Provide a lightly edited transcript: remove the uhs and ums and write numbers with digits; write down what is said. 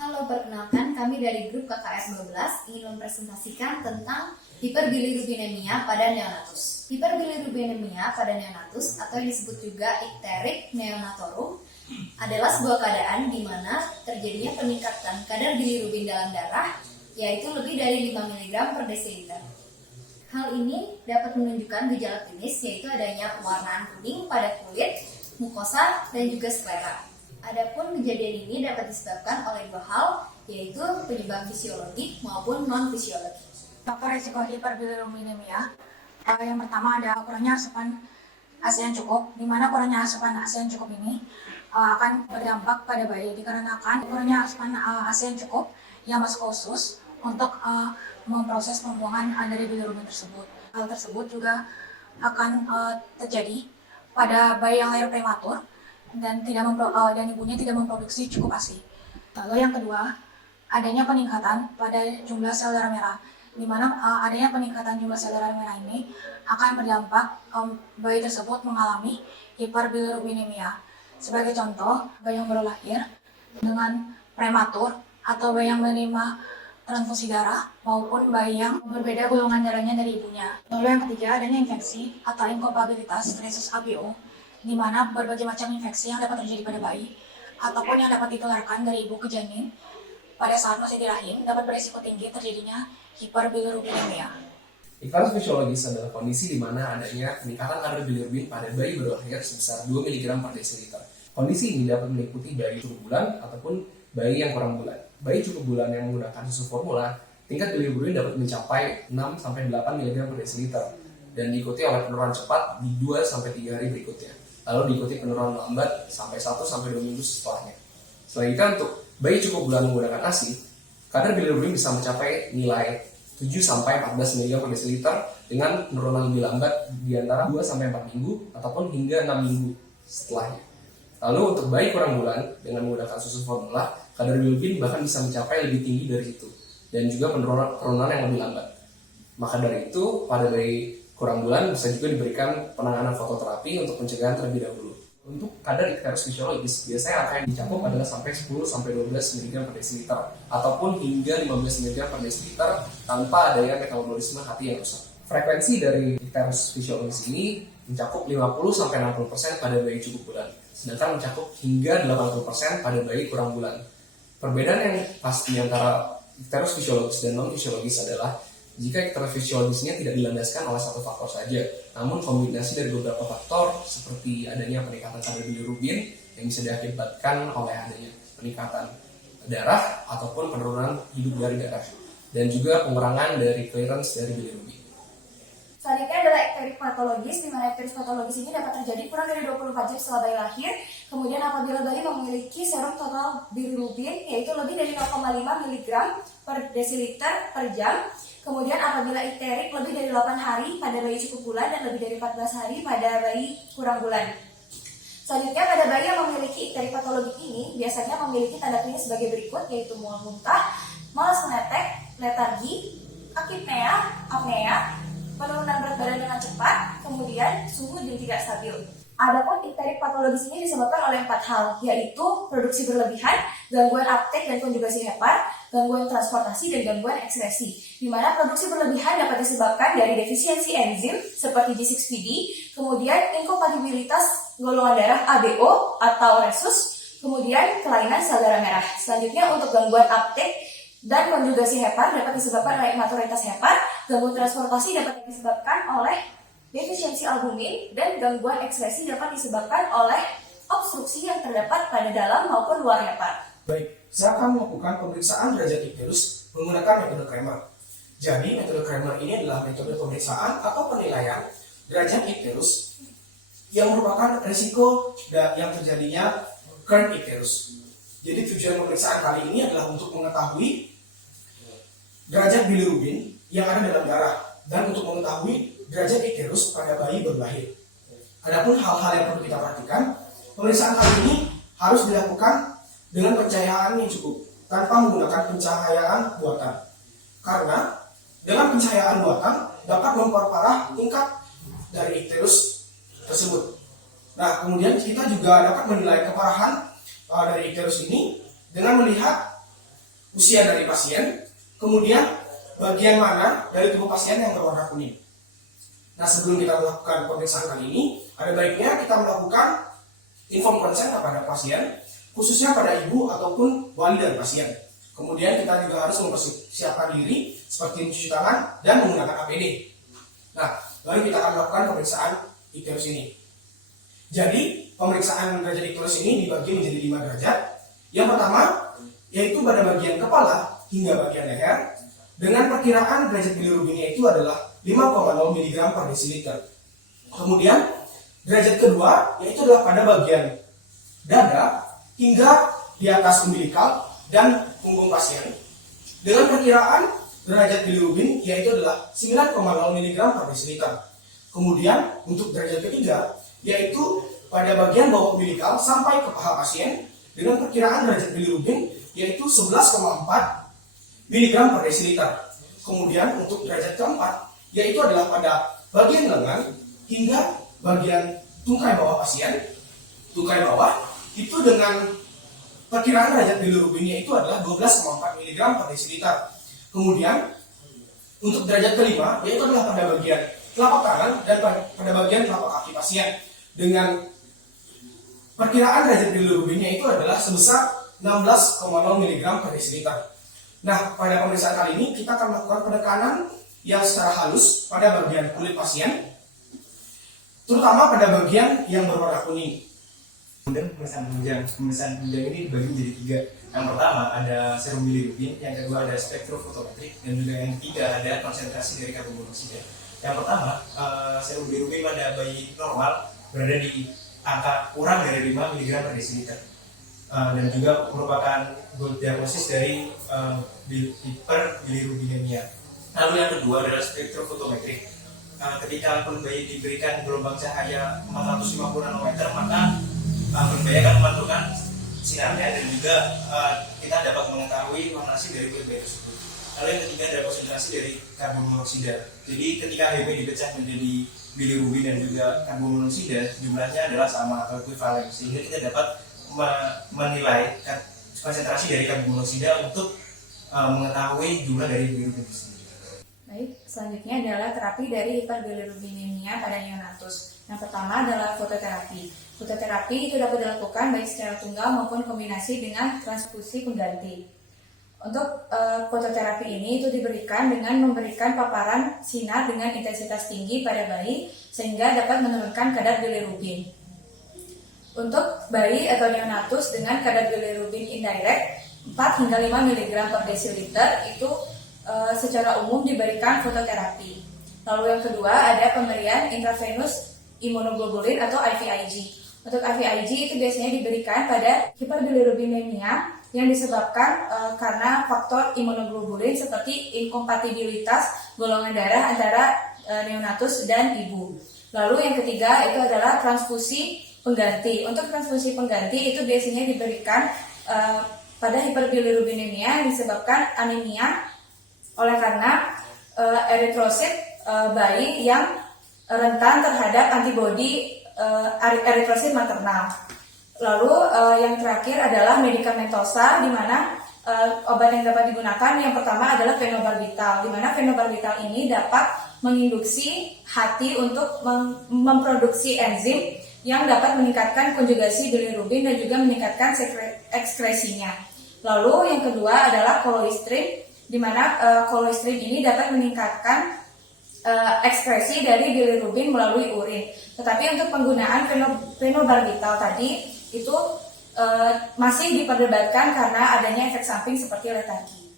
Halo, perkenalkan kami dari grup KKR 12 ingin mempresentasikan tentang hiperbilirubinemia pada neonatus. Hiperbilirubinemia pada neonatus atau yang disebut juga ikterik neonatorum adalah sebuah keadaan di mana terjadinya peningkatan kadar bilirubin dalam darah yaitu lebih dari 5 mg per desiliter. Hal ini dapat menunjukkan gejala klinis yaitu adanya pewarnaan kuning pada kulit, mukosa, dan juga sklera. Adapun kejadian ini dapat disebabkan oleh dua hal, yaitu penyebab fisiologi maupun non-fisiologi. Faktor risiko hiperbilirubinemia yang pertama ada kurangnya asupan ASI yang cukup, di mana kurangnya asupan ASI yang cukup ini akan berdampak pada bayi dikarenakan kurangnya asupan ASI yang cukup yang masuk ke usus untuk memproses pembuangan dari bilirubin tersebut. Hal tersebut juga akan terjadi pada bayi yang lahir prematur dan ibunya tidak memproduksi cukup ASI. Lalu yang kedua, adanya peningkatan pada jumlah sel darah merah, di mana adanya peningkatan jumlah sel darah merah ini akan berdampak bayi tersebut mengalami hiperbilirubinemia. Sebagai contoh, bayi yang baru lahir dengan prematur atau bayi yang menerima transfusi darah maupun bayi yang berbeda golongan darahnya dari ibunya. Lalu yang ketiga, adanya infeksi atau inkompatibilitas rhesus ABO, di mana berbagai macam infeksi yang dapat terjadi pada bayi ataupun yang dapat ditularkan dari ibu ke janin pada saat masih di rahim dapat berisiko tinggi terjadinya hiperbilirubinemia. Ikteros fisiologis adalah kondisi di mana adanya peningkatan kadar bilirubin pada bayi baru lahir sebesar 2 mg per desiliter. Kondisi ini dapat meliputi bayi cukup bulan ataupun bayi yang kurang bulan. Bayi cukup bulan yang menggunakan susu formula, tingkat bilirubin dapat mencapai 6-8 mg per desiliter dan diikuti oleh penurunan cepat di 2-3 hari berikutnya. Lalu diikuti penurunan lambat sampai 1-2 minggu setelahnya. Selanjutnya untuk bayi cukup bulan menggunakan ASI, kadar bilirubin bisa mencapai nilai 7-14 mg per desiliter dengan penurunan lebih lambat di antara 2-4 minggu ataupun hingga 6 minggu setelahnya. Lalu untuk bayi kurang bulan dengan menggunakan susu formula, kadar bilirubin bahkan bisa mencapai lebih tinggi dari itu dan juga penurunan yang lebih lambat. Maka dari itu pada bayi kurang bulan bisa juga diberikan penanganan fototerapi untuk pencegahan terlebih dahulu. Untuk kadar ikteros fisiologis, biasanya angka yang dicakup adalah sampai 10-12 mg per desiliter ataupun hingga 15 mg per desiliter tanpa adanya metabolisme hati yang rusak. Frekuensi dari ikteros fisiologis ini mencakup 50-60% pada bayi cukup bulan, sedangkan mencakup hingga 80% pada bayi kurang bulan. Perbedaan yang pasti antara ikteros fisiologis dan non-fisiologis adalah jika ikteros fisiologisnya tidak dilandaskan oleh satu faktor saja, namun kombinasi dari beberapa faktor seperti adanya peningkatan kadar bilirubin yang bisa diakibatkan oleh adanya peningkatan darah ataupun penurunan hidup dari darah dan juga pengurangan dari clearance dari bilirubin. Selanjutnya adalah ikterik patologis, di mana ikterik patologis ini dapat terjadi kurang dari 24 jam setelah bayi lahir. Kemudian apabila bayi memiliki serum total bilirubin yaitu lebih dari 0,5 mg per desiliter per jam. Kemudian apabila ikterik lebih dari 8 hari pada bayi cukup bulan dan lebih dari 14 hari pada bayi kurang bulan. Selanjutnya pada bayi yang memiliki ikterik patologik ini biasanya memiliki tanda klinis sebagai berikut, yaitu mual muntah, malas menetek, letargi, akipnea, apnea, penurunan berat badan dengan cepat, kemudian suhu jadi tidak stabil. Adapun ikterik patologis ini disebabkan oleh 4 hal, yaitu produksi berlebihan, gangguan uptake dan konjugasi hepar, gangguan transportasi, dan gangguan ekskresi. Di mana produksi berlebihan dapat disebabkan dari defisiensi enzim seperti G6PD, kemudian inkompatibilitas golongan darah ABO atau rhesus, kemudian kelainan sel darah merah. Selanjutnya untuk gangguan uptake dan konjugasi hepar dapat disebabkan oleh imaturitas hepar, gangguan transportasi dapat disebabkan oleh defisiensi albumin, dan gangguan ekskresi dapat disebabkan oleh obstruksi yang terdapat pada dalam maupun luar hepar. Baik, saya akan melakukan pemeriksaan derajat ikterus menggunakan metode Kramer. Jadi, metode Kramer ini adalah metode pemeriksaan atau penilaian derajat ikterus yang merupakan risiko yang terjadinya current ikterus. Jadi, tujuan pemeriksaan kali ini adalah untuk mengetahui derajat bilirubin yang ada dalam darah dan untuk mengetahui derajat ikterus pada bayi baru lahir. Adapun hal-hal yang perlu kita perhatikan, pemeriksaan kali ini harus dilakukan dengan pencahayaan yang cukup, tanpa menggunakan pencahayaan buatan. Karena dengan pencahayaan buatan dapat memperparah tingkat dari ikterus tersebut. Nah, kemudian kita juga dapat menilai keparahan dari ikterus ini dengan melihat usia dari pasien, kemudian bagian mana dari tubuh pasien yang berwarna kuning. Nah, sebelum kita melakukan pemeriksaan kali ini, ada baiknya kita melakukan inform consent kepada pasien, khususnya pada ibu ataupun wali dari pasien. Kemudian kita juga harus mempersiapkan diri seperti mencuci tangan dan menggunakan APD. Nah, lalu kita akan melakukan pemeriksaan icterus ini. Jadi, pemeriksaan derajat icterus ini dibagi menjadi 5 derajat. Yang pertama, yaitu pada bagian kepala hingga bagian leher, dengan perkiraan derajat bilirubinnya itu adalah 5,0 mg per desiliter. Kemudian, derajat kedua yaitu adalah pada bagian dada hingga di atas umbilikal dan punggung pasien, dengan perkiraan derajat bilirubin yaitu adalah 9,0 mg per desiliter. Kemudian, untuk derajat ketiga yaitu pada bagian bawah umbilikal sampai ke paha pasien, dengan perkiraan derajat bilirubin yaitu 11,4 mg per desiliter. Kemudian untuk derajat keempat yaitu adalah pada bagian lengan hingga bagian tungkai bawah pasien, tungkai bawah itu dengan perkiraan derajat bilirubinnya itu adalah 12,4 mg per desiliter. Kemudian untuk derajat kelima yaitu adalah pada bagian telapak tangan dan pada bagian telapak kaki pasien, dengan perkiraan derajat bilirubinnya itu adalah sebesar 16,0 mg per desiliter. Nah, pada pemeriksaan kali ini kita akan melakukan penekanan yang secara halus pada bagian kulit pasien, terutama pada bagian yang berwarna kuning. Kemudian pemeriksaan penunjang ini dibagi menjadi 3. Yang pertama ada serum bilirubin, yang kedua ada spektrofotometrik, dan juga yang ketiga ada konsentrasi dari karbon monoksida. Yang pertama, serum bilirubin pada bayi normal berada di angka kurang dari 5 mg per desiliter, dan juga merupakan gold diagnosis dari hiperbilirubinemia. Lalu yang kedua adalah spektrofotometrik. Ketika kulit bayi diberikan gelombang cahaya 450 nanometer, maka kulit bayi akan memantulkan sinarnya, dan juga kita dapat mengetahui warna asli dari kulit bayi tersebut. Lalu yang ketiga adalah konsentrasi dari karbon monoksida. Jadi ketika Hb dipecah menjadi bilirubin dan juga karbon monoksida, jumlahnya adalah sama atau ekuivalen, sehingga kita dapat menilai konsentrasi dari karbon monoksida untuk mengetahui jumlah dari bilirubin tersebut. Baik, selanjutnya adalah terapi dari hiperbilirubinemia pada neonatus. Yang pertama adalah fototerapi. Fototerapi itu dapat dilakukan baik secara tunggal maupun kombinasi dengan transfusi pengganti. Untuk fototerapi ini itu diberikan dengan memberikan paparan sinar dengan intensitas tinggi pada bayi sehingga dapat menurunkan kadar bilirubin. Untuk bayi atau neonatus dengan kadar bilirubin indirect 4 hingga 5 mg per desiliter itu secara umum diberikan fototerapi. Lalu yang kedua ada pemberian intravenous imunoglobulin atau IVIG. Untuk IVIG itu biasanya diberikan pada hiperbilirubinemia yang disebabkan karena faktor imunoglobulin seperti inkompatibilitas golongan darah antara neonatus dan ibu. Lalu yang ketiga itu adalah transfusi pengganti. Untuk transfusi pengganti itu biasanya diberikan pada hiperbilirubinemia yang disebabkan anemia oleh karena eritrosit bayi yang rentan terhadap antibodi eritrosit maternal. Lalu yang terakhir adalah medikamentosa, di mana obat yang dapat digunakan yang pertama adalah fenobarbital, di mana fenobarbital ini dapat menginduksi hati untuk memproduksi enzim yang dapat meningkatkan konjugasi bilirubin dan juga meningkatkan ekskresinya. Lalu yang kedua adalah koloistrin, di mana koloistrin ini dapat meningkatkan ekskresi dari bilirubin melalui urin. Tetapi untuk penggunaan fenobarbital tadi itu masih diperdebatkan karena adanya efek samping seperti letargi.